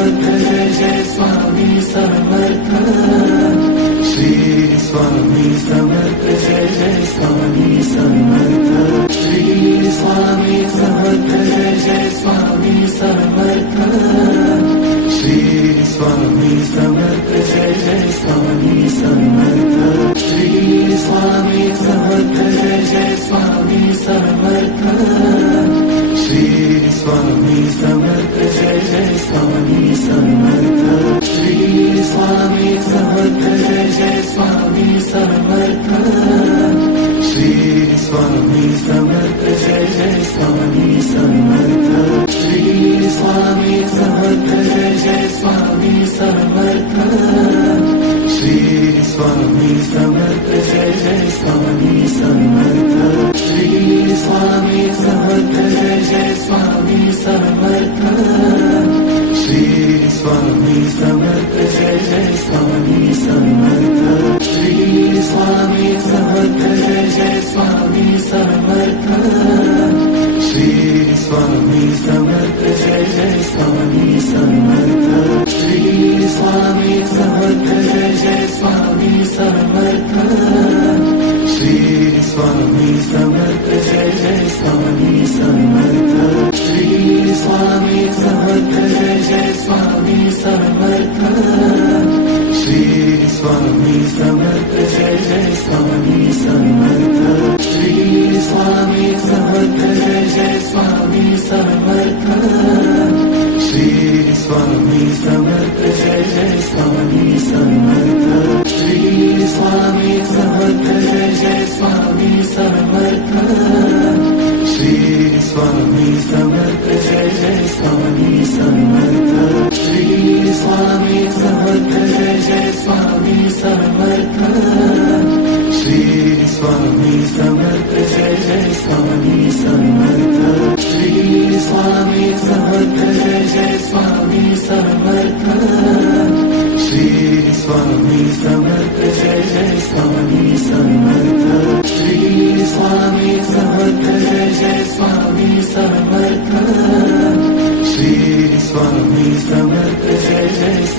जय जय Swami Samarth 雨伞。Shri Swami Samarpe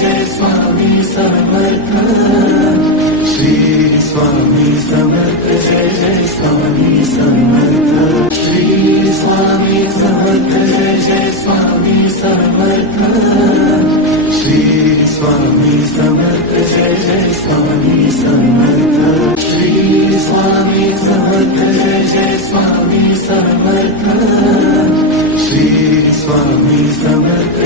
जय स्वामी समर्थ। श्री स्वामी समर्थ जय जय स्वामी समर्थ। श्री स्वामी समर्थ जय जय स्वामी समर्थ। श्री स्वामी समर्थ जय जय स्वामी समर्थ। श्री स्वामी समर्थ जय जय Swami Samarth. Shri Swami Samarth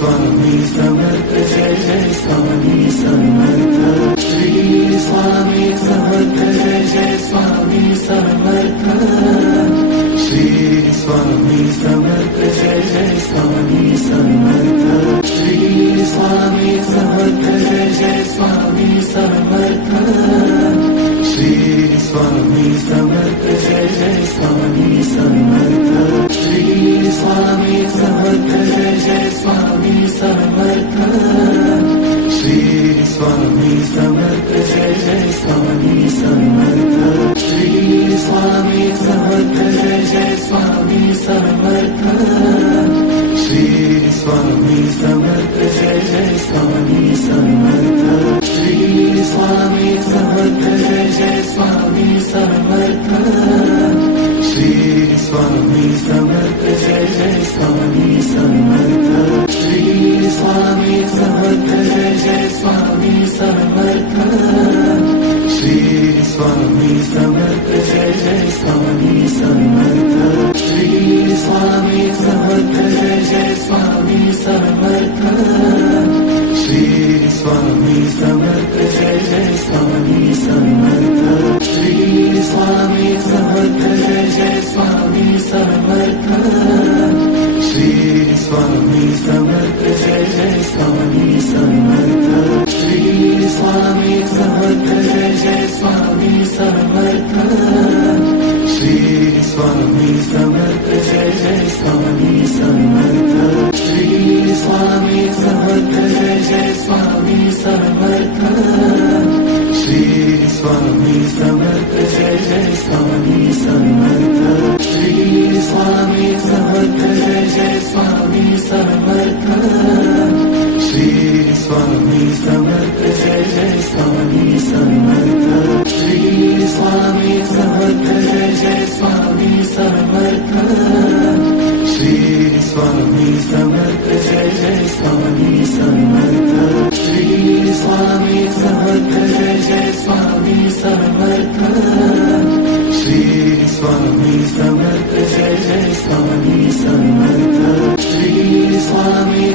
fun of me from a Stone.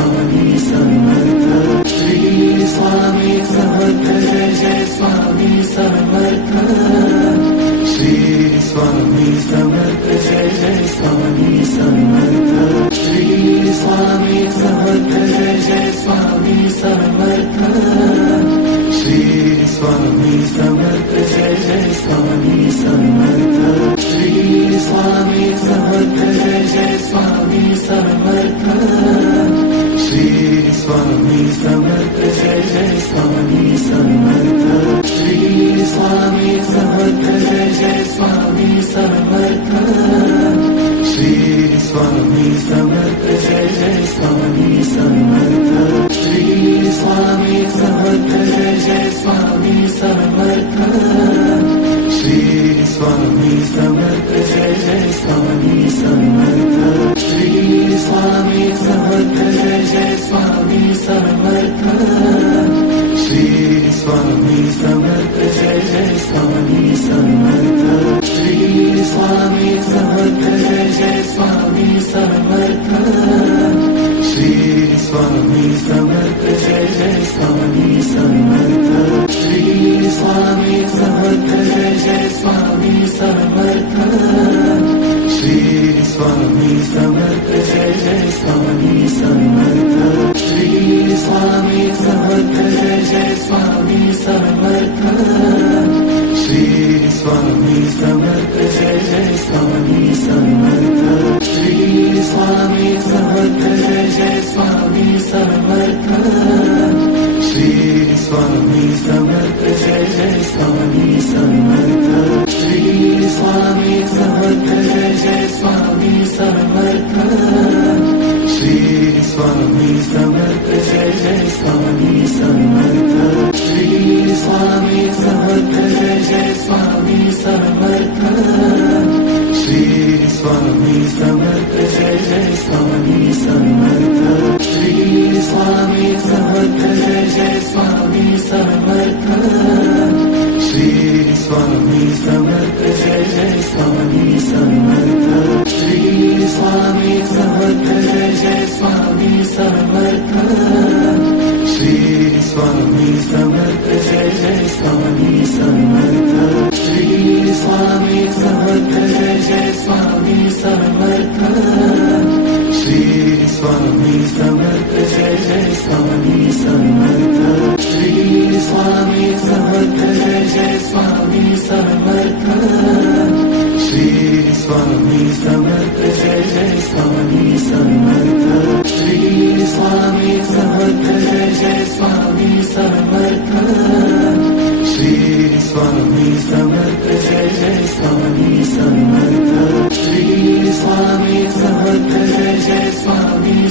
Holy Spirit. Swami Samarth Follow me from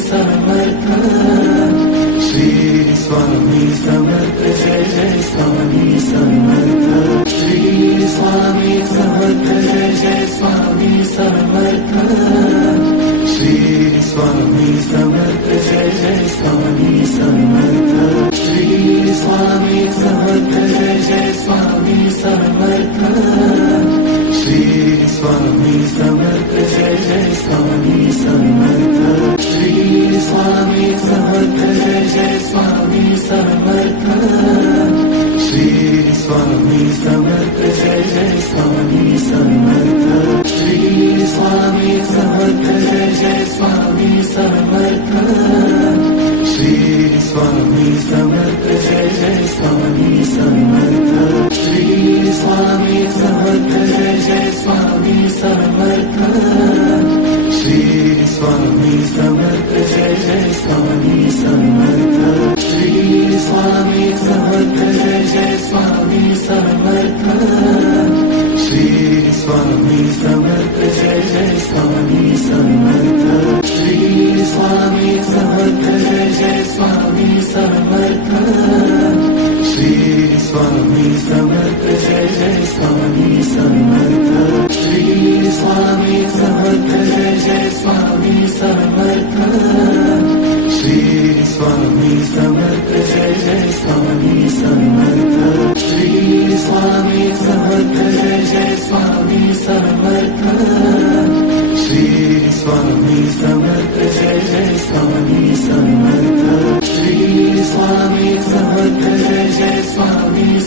sun. summer.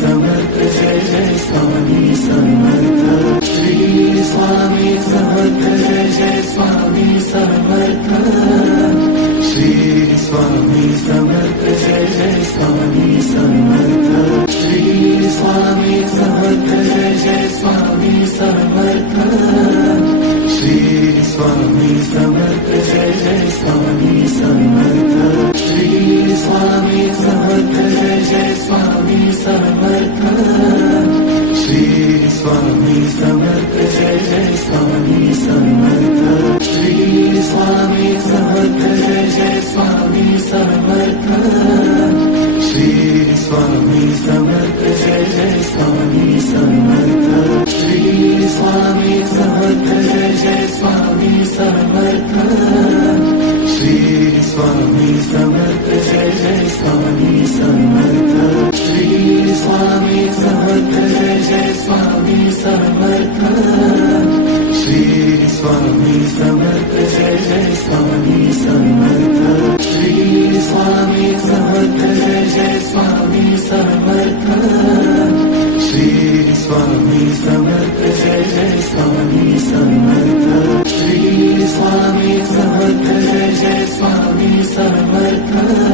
from Swami Samarth स जय स्वामी समर्थ। श्री स्वामी समर्थ स जय स्वामी समर्थ।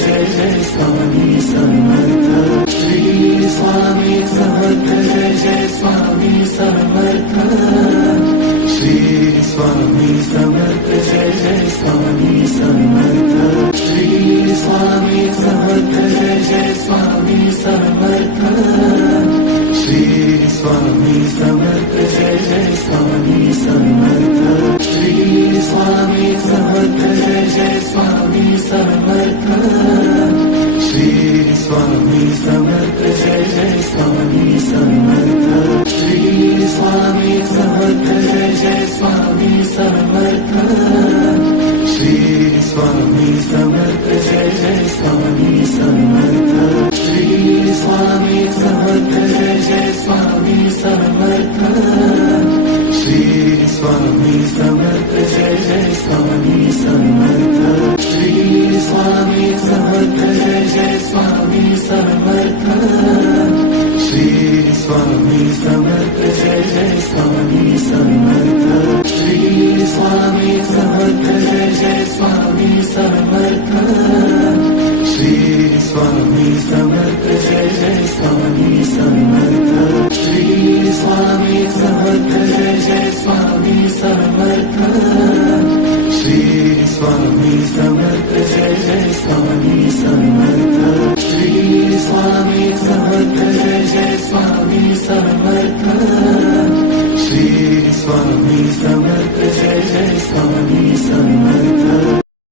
स्वामी समर्थ सय स्मी सन्न श्री स्वामी समद्र जय स्वामी संरक्षण श्री स्वामी समर्थ सय स्मी सन्न श्री स्वामी समद्र जय स्वामी संरक्षण श्री स्वामी समर्थ सय स्वामि सन्न श्री स्वामी समर्थ जय जय स्वामी समर्थ